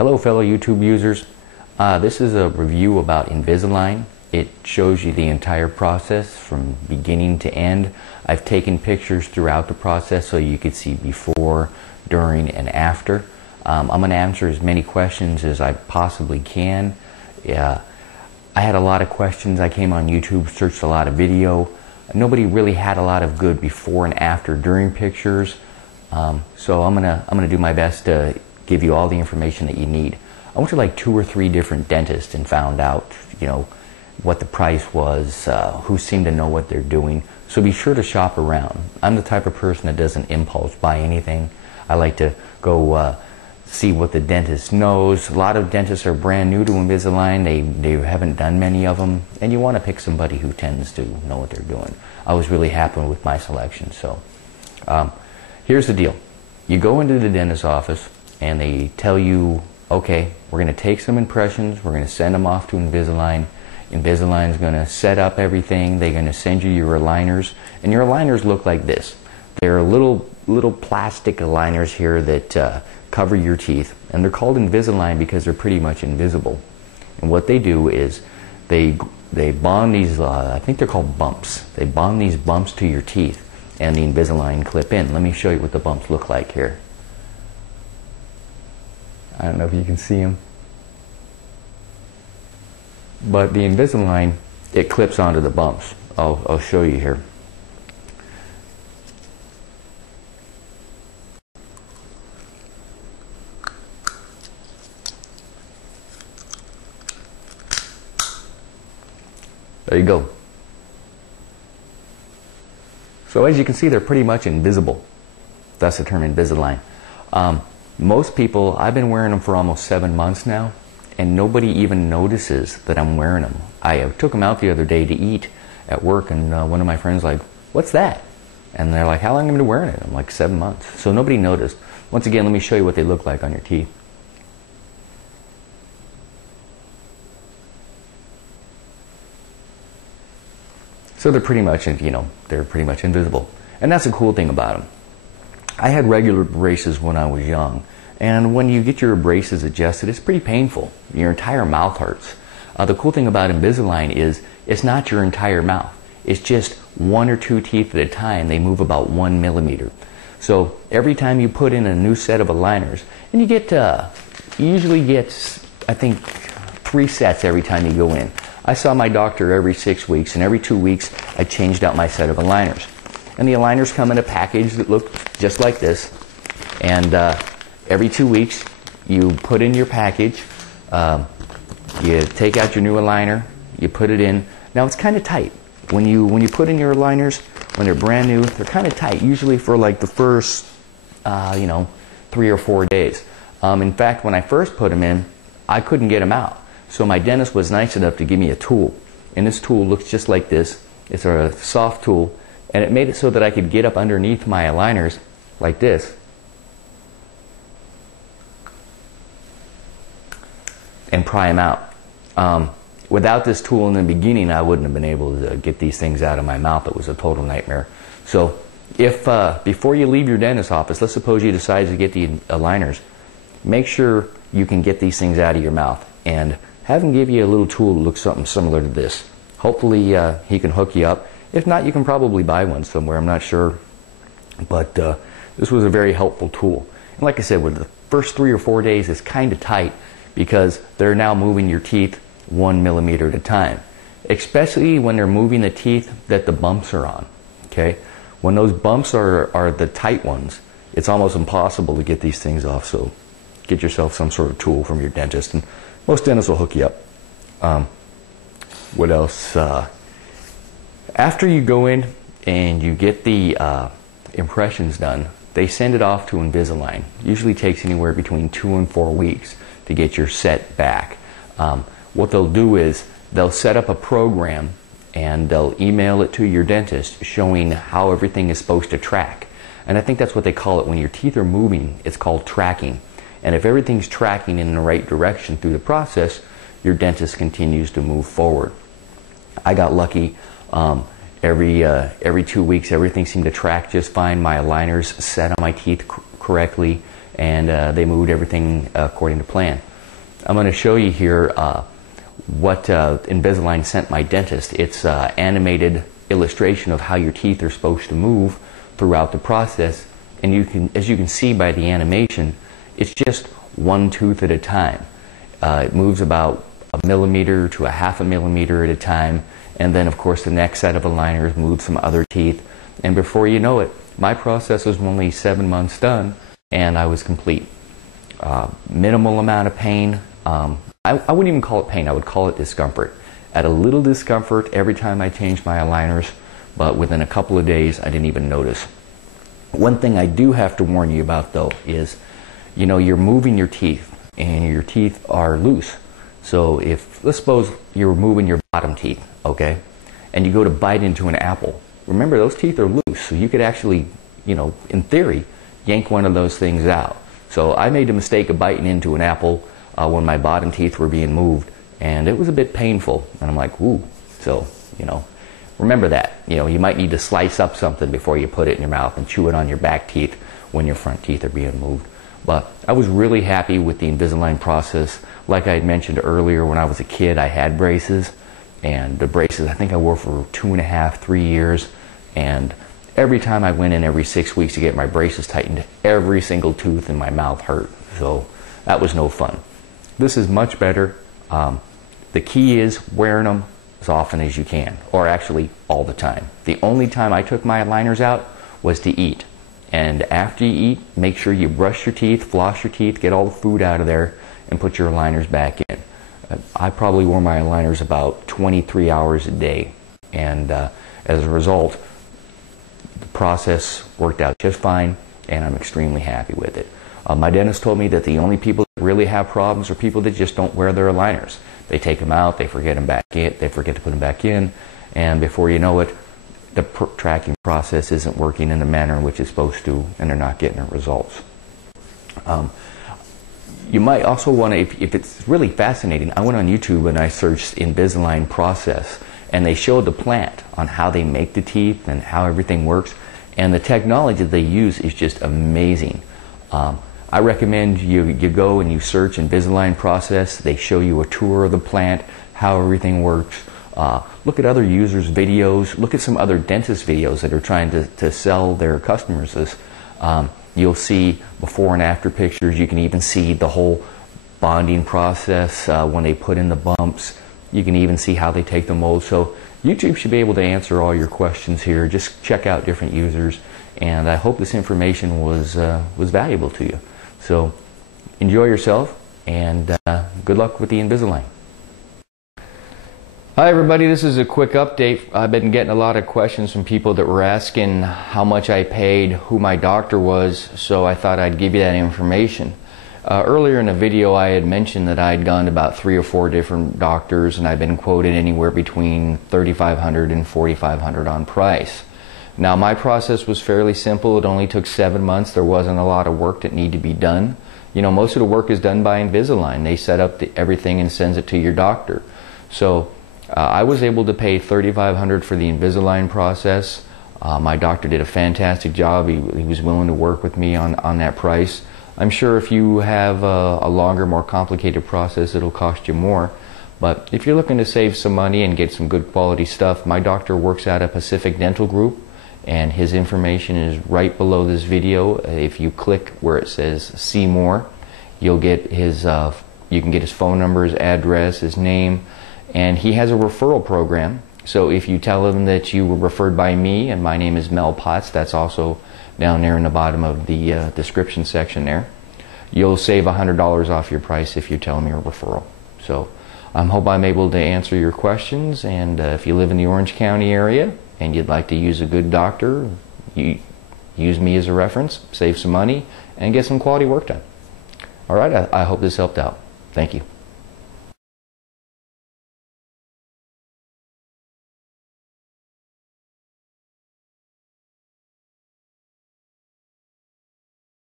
Hello fellow YouTube users. This is a review about Invisalign. It shows you the entire process from beginning to end. I've taken pictures throughout the process so you could see before, during, and after. I'm going to answer as many questions as I possibly can. I had a lot of questions. I came on YouTube, searched a lot of video. Nobody really had a lot of good before and after, during pictures. So I'm gonna do my best to give you all the information that you need. I went to like 2 or 3 different dentists and found out, what the price was, who seemed to know what they're doing. So be sure to shop around. I'm the type of person that doesn't impulse buy anything. I like to go see what the dentist knows. A lot of dentists are brand new to Invisalign. They haven't done many of them, and you want to pick somebody who tends to know what they're doing. I was really happy with my selection. So here's the deal. You go into the dentist's office and they tell you, okay, we're going to take some impressions, we're going to send them off to Invisalign. Invisalign's going to set up everything, they're going to send you your aligners, and your aligners look like this. They're little plastic aligners here that cover your teeth, and they're called Invisalign because they're pretty much invisible. And what they do is they bond these, I think they're called bumps. They bond these bumps to your teeth and the Invisalign clip in. Let me show you what the bumps look like here. I don't know if you can see them, but the Invisalign, it clips onto the bumps. I'll show you here. There you go. So as you can see, they're pretty much invisible. That's the term Invisalign. Most people, I've been wearing them for almost 7 months now, and nobody even notices that I'm wearing them. I took them out the other day to eat at work, and one of my friends like, what's that? And they're like, how long have you been wearing it? I'm like, 7 months. So nobody noticed. Once again, let me show you what they look like on your teeth. So they're pretty much, they're pretty much invisible. And that's the cool thing about them. I had regular braces when I was young, and when you get your braces adjusted, it's pretty painful. Your entire mouth hurts. The cool thing about Invisalign is it's not your entire mouth. It's just 1 or 2 teeth at a time. They move about 1 millimeter. So every time you put in a new set of aligners, and you usually get, I think, 3 sets every time you go in. I saw my doctor every 6 weeks, and every 2 weeks I changed out my set of aligners. And the aligners come in a package that look just like this. And every 2 weeks, you put in your package, you take out your new aligner, you put it in. Now it's kind of tight. When you put in your aligners, when they're brand new, they're kind of tight, usually for like the first, 3 or 4 days. In fact, when I first put them in, I couldn't get them out. So my dentist was nice enough to give me a tool. And this tool looks just like this. It's a soft tool. And it made it so that I could get up underneath my aligners like this and pry them out. Without this tool in the beginning, I wouldn't have been able to get these things out of my mouth. It was a total nightmare. So if before you leave your dentist's office, let's suppose you decide to get the aligners, make sure you can get these things out of your mouth and have him give you a little tool that looks something similar to this. Hopefully he can hook you up. If not, you can probably buy one somewhere, I'm not sure. But this was a very helpful tool. And like I said, with the first 3 or 4 days, it's kind of tight because they're now moving your teeth 1 millimeter at a time. Especially when they're moving the teeth that the bumps are on. Okay? When those bumps are the tight ones, it's almost impossible to get these things off. So get yourself some sort of tool from your dentist. And most dentists will hook you up. What else? After you go in and you get the impressions done, they send it off to Invisalign. Usually takes anywhere between 2 and 4 weeks to get your set back. What they'll do is they'll set up a program and they'll email it to your dentist showing how everything is supposed to track. And I think that's what they call it. When your teeth are moving, it's called tracking. And if everything's tracking in the right direction through the process, your dentist continues to move forward. I got lucky. Every 2 weeks, everything seemed to track just fine. My aligners set on my teeth correctly, and they moved everything according to plan. I'm going to show you here what Invisalign sent my dentist. It's an animated illustration of how your teeth are supposed to move throughout the process, and as you can see by the animation, it's just one tooth at a time. It moves about 1 millimeter to 1/2 millimeter at a time, and then of course the next set of aligners moves some other teeth, and before you know it, my process was only 7 months done and I was complete. Minimal amount of pain. I wouldn't even call it pain, I would call it discomfort. At a little discomfort every time I changed my aligners, but within a couple of days I didn't even notice. One thing I do have to warn you about though is, you know, you're moving your teeth and your teeth are loose. So if, let's suppose you're moving your bottom teeth, okay, and you go to bite into an apple, remember those teeth are loose, so you could actually, you know, in theory, yank one of those things out. So I made the mistake of biting into an apple when my bottom teeth were being moved, and it was a bit painful, and I'm like, ooh. So, you know, remember that. You know, you might need to slice up something before you put it in your mouth and chew it on your back teeth when your front teeth are being moved. But I was really happy with the Invisalign process. Like I had mentioned earlier, when I was a kid I had braces, and the braces I think I wore for 2.5, 3 years, and every time I went in every 6 weeks to get my braces tightened, every single tooth in my mouth hurt. So that was no fun. This is much better. The key is wearing them as often as you can, or actually all the time. The only time I took my aligners out was to eat. And after you eat, make sure you brush your teeth, floss your teeth, get all the food out of there, and put your aligners back in. I probably wore my aligners about 23 hours a day, and as a result, the process worked out just fine, and I'm extremely happy with it. My dentist told me that the only people that really have problems are people that just don't wear their aligners. They take them out, they forget them back in, they forget to put them back in, and before you know it, the tracking process isn't working in the manner in which it's supposed to, and they're not getting the results. You might also want to, if it's really fascinating, I went on YouTube and I searched Invisalign Process, and they showed the plant on how they make the teeth and how everything works, and the technology they use is just amazing. I recommend you go and you search Invisalign Process. They show you a tour of the plant, how everything works. Look at other users' videos. Look at some other dentist videos that are trying to sell their customers this. You'll see before and after pictures. You can even see the whole bonding process when they put in the bumps. You can even see how they take the mold. So YouTube should be able to answer all your questions here. Just check out different users, and I hope this information was valuable to you. So enjoy yourself, and good luck with the Invisalign. Hi everybody, this is a quick update. I've been getting a lot of questions from people that were asking how much I paid, who my doctor was, so I thought I'd give you that information. Earlier in the video I had mentioned that I'd gone to about 3 or 4 different doctors, and I've been quoted anywhere between $3,500 and $4,500 on price. Now my process was fairly simple. It only took 7 months. There wasn't a lot of work that needed to be done. You know, most of the work is done by Invisalign. They set up everything and sends it to your doctor. So I was able to pay $3,500 for the Invisalign process. My doctor did a fantastic job. He was willing to work with me on that price. I'm sure if you have a longer, more complicated process, it'll cost you more. But if you're looking to save some money and get some good quality stuff, my doctor works out at Pacifica Dental Group, and his information is right below this video. If you click where it says see more, you'll get his you can get his phone number, his address, his name, and he has a referral program. So if you tell him that you were referred by me, and my name is Mel Potts, that's also down there in the bottom of the description section there, you'll save $100 off your price if you tell him you're a referral. So I hope I'm able to answer your questions, and if you live in the Orange County area and you'd like to use a good doctor, you use me as a reference, save some money, and get some quality work done. All right, I hope this helped out. Thank you.